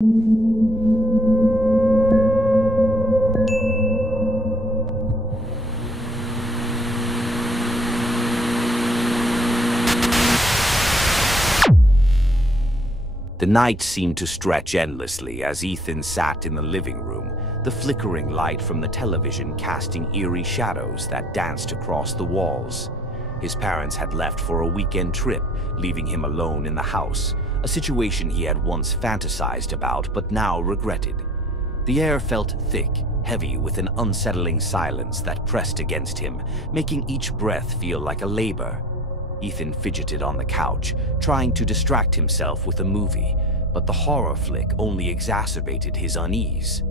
The night seemed to stretch endlessly as Ethan sat in the living room, the flickering light from the television casting eerie shadows that danced across the walls. His parents had left for a weekend trip, leaving him alone in the house, a situation he had once fantasized about but now regretted. The air felt thick, heavy with an unsettling silence that pressed against him, making each breath feel like a labor. Ethan fidgeted on the couch, trying to distract himself with a movie, but the horror flick only exacerbated his unease.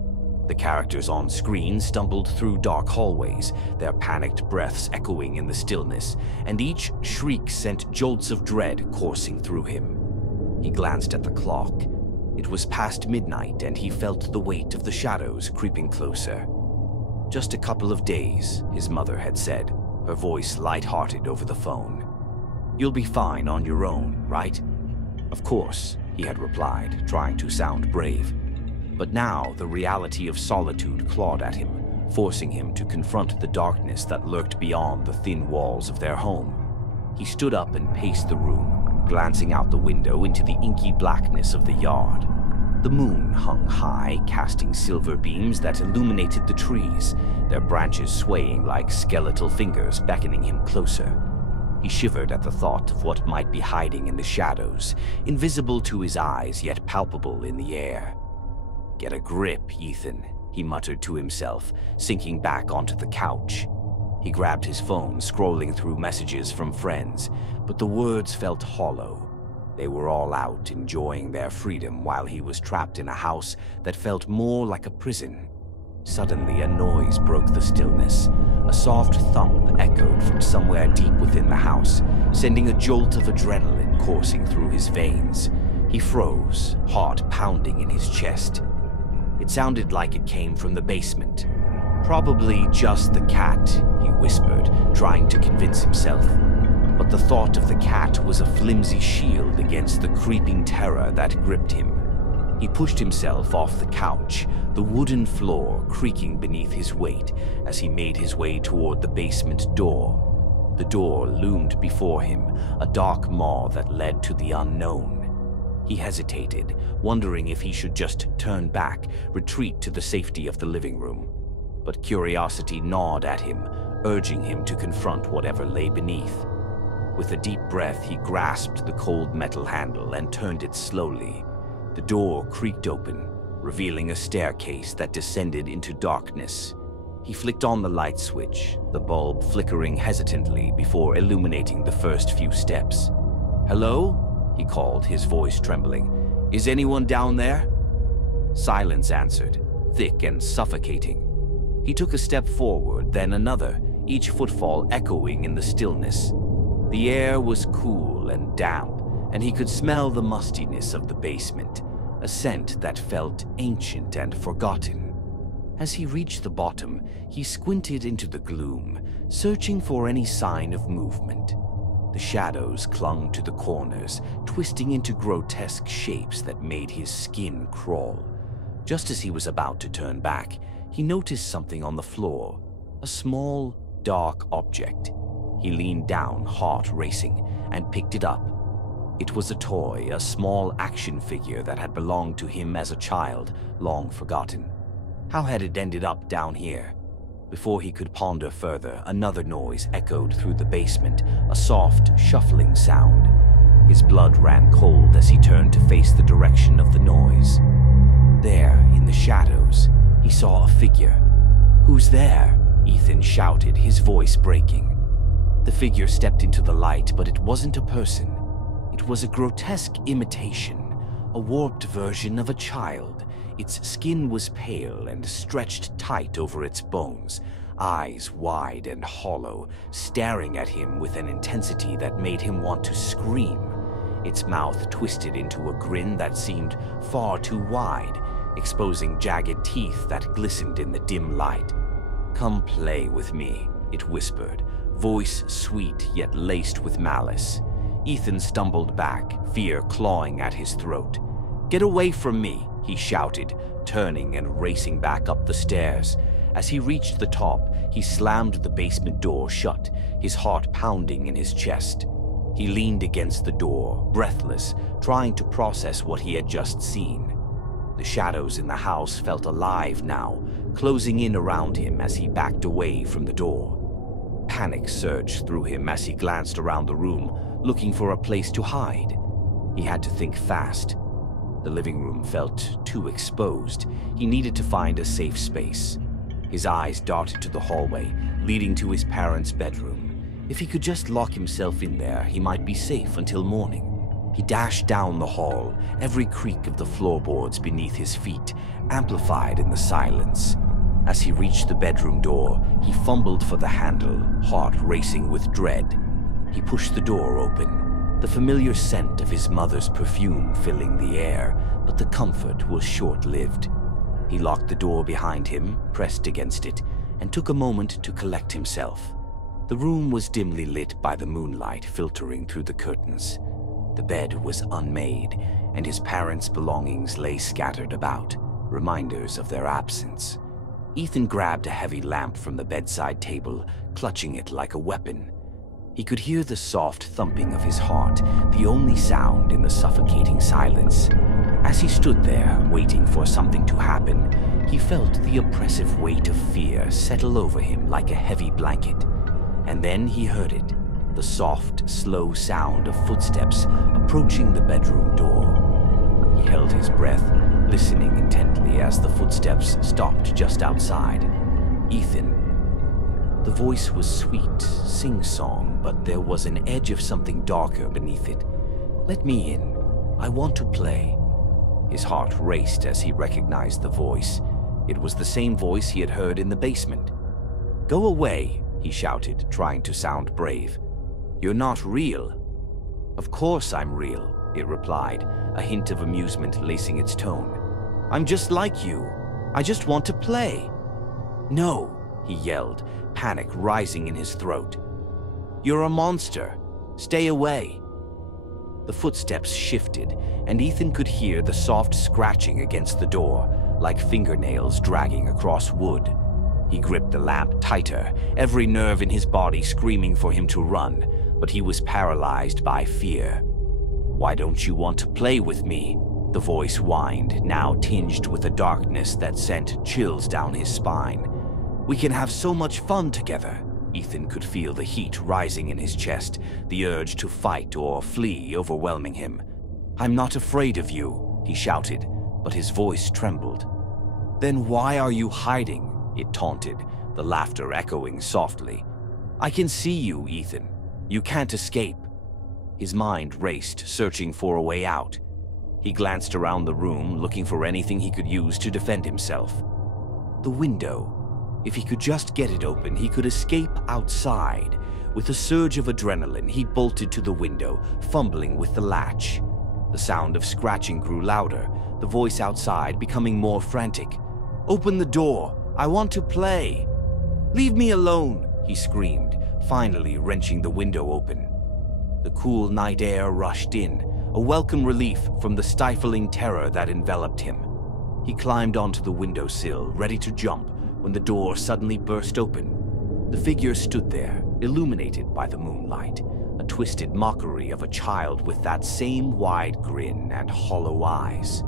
The characters on screen stumbled through dark hallways, their panicked breaths echoing in the stillness, and each shriek sent jolts of dread coursing through him. He glanced at the clock. It was past midnight, and he felt the weight of the shadows creeping closer. "Just a couple of days," his mother had said, her voice light-hearted over the phone. "You'll be fine on your own, right?" "Of course," he had replied, trying to sound brave. But now the reality of solitude clawed at him, forcing him to confront the darkness that lurked beyond the thin walls of their home. He stood up and paced the room, glancing out the window into the inky blackness of the yard. The moon hung high, casting silver beams that illuminated the trees, their branches swaying like skeletal fingers beckoning him closer. He shivered at the thought of what might be hiding in the shadows, invisible to his eyes yet palpable in the air. "Get a grip, Ethan," he muttered to himself, sinking back onto the couch. He grabbed his phone, scrolling through messages from friends, but the words felt hollow. They were all out, enjoying their freedom while he was trapped in a house that felt more like a prison. Suddenly, a noise broke the stillness. A soft thump echoed from somewhere deep within the house, sending a jolt of adrenaline coursing through his veins. He froze, heart pounding in his chest. It sounded like it came from the basement. "Probably just the cat," he whispered, trying to convince himself. But the thought of the cat was a flimsy shield against the creeping terror that gripped him. He pushed himself off the couch, the wooden floor creaking beneath his weight as he made his way toward the basement door. The door loomed before him, a dark maw that led to the unknown. He hesitated, wondering if he should just turn back, retreat to the safety of the living room. But curiosity gnawed at him, urging him to confront whatever lay beneath. With a deep breath, he grasped the cold metal handle and turned it slowly. The door creaked open, revealing a staircase that descended into darkness. He flicked on the light switch, the bulb flickering hesitantly before illuminating the first few steps. "Hello?" he called, his voice trembling. "Is anyone down there?" Silence answered, thick and suffocating. He took a step forward, then another, each footfall echoing in the stillness. The air was cool and damp, and he could smell the mustiness of the basement, a scent that felt ancient and forgotten. As he reached the bottom, he squinted into the gloom, searching for any sign of movement. The shadows clung to the corners, twisting into grotesque shapes that made his skin crawl. Just as he was about to turn back, he noticed something on the floor, a small, dark object. He leaned down, heart racing, and picked it up. It was a toy, a small action figure that had belonged to him as a child, long forgotten. How had it ended up down here? Before he could ponder further, another noise echoed through the basement, a soft, shuffling sound. His blood ran cold as he turned to face the direction of the noise. There, in the shadows, he saw a figure. "Who's there?" Ethan shouted, his voice breaking. The figure stepped into the light, but it wasn't a person. It was a grotesque imitation, a warped version of a child. Its skin was pale and stretched tight over its bones, eyes wide and hollow, staring at him with an intensity that made him want to scream. Its mouth twisted into a grin that seemed far too wide, exposing jagged teeth that glistened in the dim light. "Come play with me," it whispered, voice sweet yet laced with malice. Ethan stumbled back, fear clawing at his throat. "Get away from me," he shouted, turning and racing back up the stairs. As he reached the top, he slammed the basement door shut, his heart pounding in his chest. He leaned against the door, breathless, trying to process what he had just seen. The shadows in the house felt alive now, closing in around him as he backed away from the door. Panic surged through him as he glanced around the room, looking for a place to hide. He had to think fast. The living room felt too exposed. He needed to find a safe space. His eyes darted to the hallway, leading to his parents' bedroom. If he could just lock himself in there, he might be safe until morning. He dashed down the hall, every creak of the floorboards beneath his feet amplified in the silence. As he reached the bedroom door, he fumbled for the handle, heart racing with dread. He pushed the door open, the familiar scent of his mother's perfume filling the air, but the comfort was short-lived. He locked the door behind him, pressed against it, and took a moment to collect himself. The room was dimly lit by the moonlight filtering through the curtains. The bed was unmade, and his parents' belongings lay scattered about, reminders of their absence. Ethan grabbed a heavy lamp from the bedside table, clutching it like a weapon. He could hear the soft thumping of his heart, the only sound in the suffocating silence. As he stood there, waiting for something to happen, he felt the oppressive weight of fear settle over him like a heavy blanket. And then he heard it, the soft, slow sound of footsteps approaching the bedroom door. He held his breath, listening intently as the footsteps stopped just outside. Ethan. The voice was sweet, sing-song, but there was an edge of something darker beneath it. "Let me in. I want to play." His heart raced as he recognized the voice. It was the same voice he had heard in the basement. "Go away," he shouted, trying to sound brave. "You're not real." "Of course I'm real," it replied, a hint of amusement lacing its tone. "I'm just like you. I just want to play." "No," he yelled, panic rising in his throat. "You're a monster. Stay away." The footsteps shifted, and Ethan could hear the soft scratching against the door, like fingernails dragging across wood. He gripped the lamp tighter, every nerve in his body screaming for him to run, but he was paralyzed by fear. "Why don't you want to play with me?" The voice whined, now tinged with a darkness that sent chills down his spine. "We can have so much fun together." Ethan could feel the heat rising in his chest, the urge to fight or flee overwhelming him. "I'm not afraid of you," he shouted, but his voice trembled. "Then why are you hiding?" it taunted, the laughter echoing softly. "I can see you, Ethan. You can't escape." His mind raced, searching for a way out. He glanced around the room, looking for anything he could use to defend himself. The window. If he could just get it open, he could escape outside. With a surge of adrenaline, he bolted to the window, fumbling with the latch. The sound of scratching grew louder, the voice outside becoming more frantic. "Open the door! I want to play!" "Leave me alone!" he screamed, finally wrenching the window open. The cool night air rushed in, a welcome relief from the stifling terror that enveloped him. He climbed onto the windowsill, ready to jump, when the door suddenly burst open. The figure stood there, illuminated by the moonlight, a twisted mockery of a child with that same wide grin and hollow eyes.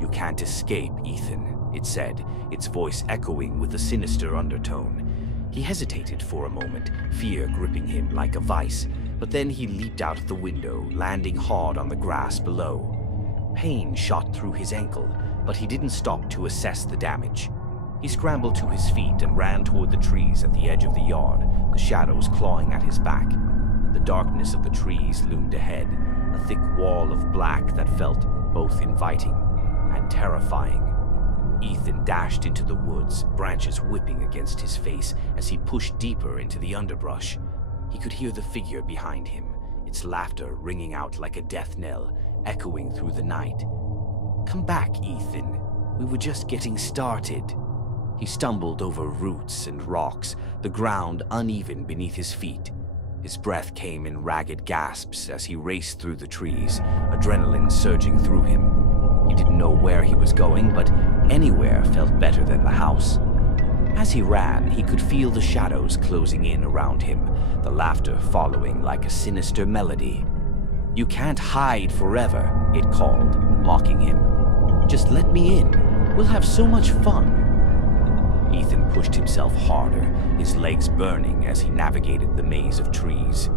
"You can't escape, Ethan," it said, its voice echoing with a sinister undertone. He hesitated for a moment, fear gripping him like a vice, but then he leaped out of the window, landing hard on the grass below. Pain shot through his ankle, but he didn't stop to assess the damage. He scrambled to his feet and ran toward the trees at the edge of the yard, the shadows clawing at his back. The darkness of the trees loomed ahead, a thick wall of black that felt both inviting and terrifying. Ethan dashed into the woods, branches whipping against his face as he pushed deeper into the underbrush. He could hear the figure behind him, its laughter ringing out like a death knell, echoing through the night. "Come back, Ethan. We were just getting started." He stumbled over roots and rocks, the ground uneven beneath his feet. His breath came in ragged gasps as he raced through the trees, adrenaline surging through him. He didn't know where he was going, but anywhere felt better than the house. As he ran, he could feel the shadows closing in around him, the laughter following like a sinister melody. "You can't hide forever," it called, mocking him. "Just let me in. We'll have so much fun." Ethan pushed himself harder, his legs burning as he navigated the maze of trees.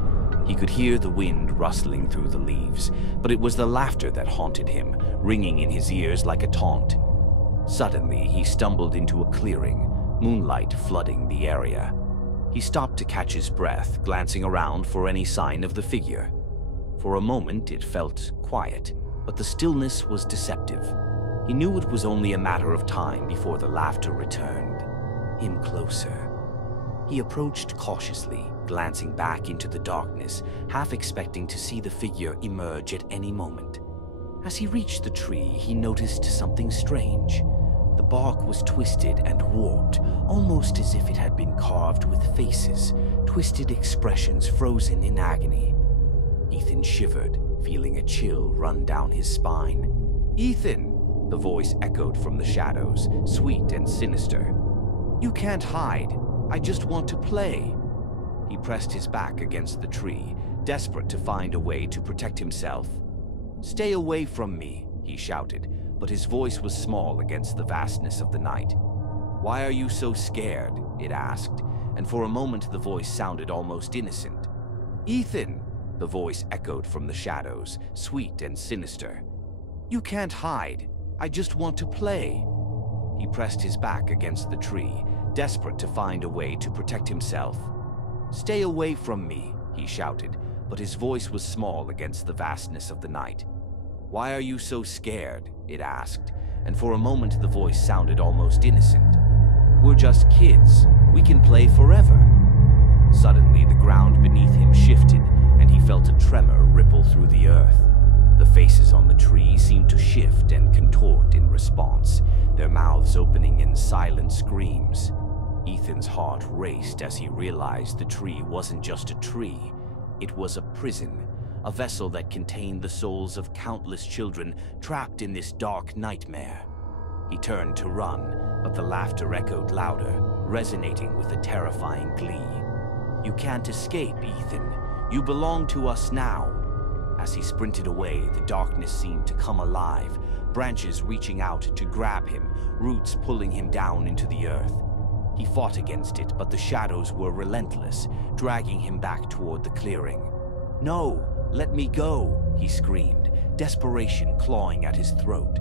He could hear the wind rustling through the leaves, but it was the laughter that haunted him, ringing in his ears like a taunt. Suddenly, he stumbled into a clearing, moonlight flooding the area. He stopped to catch his breath, glancing around for any sign of the figure. For a moment, it felt quiet, but the stillness was deceptive. He knew it was only a matter of time before the laughter returned, him closer. He approached cautiously, glancing back into the darkness, half expecting to see the figure emerge at any moment. As he reached the tree, he noticed something strange. The bark was twisted and warped, almost as if it had been carved with faces, twisted expressions frozen in agony. Ethan shivered, feeling a chill run down his spine. "Ethan!" The voice echoed from the shadows, sweet and sinister. "You can't hide. I just want to play." He pressed his back against the tree, desperate to find a way to protect himself. "Stay away from me," he shouted, but his voice was small against the vastness of the night. "Why are you so scared?" it asked, and for a moment the voice sounded almost innocent. "Ethan!" The voice echoed from the shadows, sweet and sinister. "You can't hide. I just want to play." He pressed his back against the tree, desperate to find a way to protect himself. "Stay away from me," he shouted, but his voice was small against the vastness of the night. "Why are you so scared?" it asked, and for a moment the voice sounded almost innocent. "We're just kids. We can play forever." Suddenly, the ground beneath him shifted, and he felt a tremor ripple through the earth. The faces on the tree seemed to shift and contort in response, their mouths opening in silent screams. Ethan's heart raced as he realized the tree wasn't just a tree. It was a prison, a vessel that contained the souls of countless children trapped in this dark nightmare. He turned to run, but the laughter echoed louder, resonating with a terrifying glee. "You can't escape, Ethan. You belong to us now." As he sprinted away, the darkness seemed to come alive, branches reaching out to grab him, roots pulling him down into the earth. He fought against it, but the shadows were relentless, dragging him back toward the clearing. "No, let me go," he screamed, desperation clawing at his throat.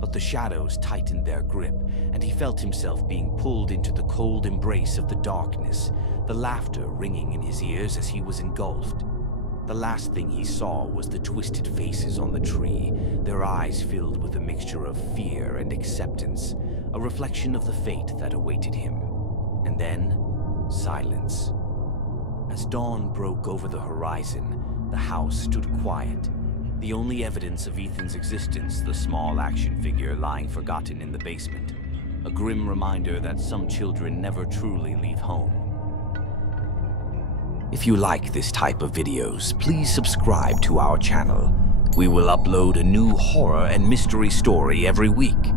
But the shadows tightened their grip, and he felt himself being pulled into the cold embrace of the darkness, the laughter ringing in his ears as he was engulfed. The last thing he saw was the twisted faces on the tree, their eyes filled with a mixture of fear and acceptance, a reflection of the fate that awaited him. And then, silence. As dawn broke over the horizon, the house stood quiet. The only evidence of Ethan's existence, the small action figure lying forgotten in the basement, a grim reminder that some children never truly leave home. If you like this type of videos, please subscribe to our channel. We will upload a new horror and mystery story every week.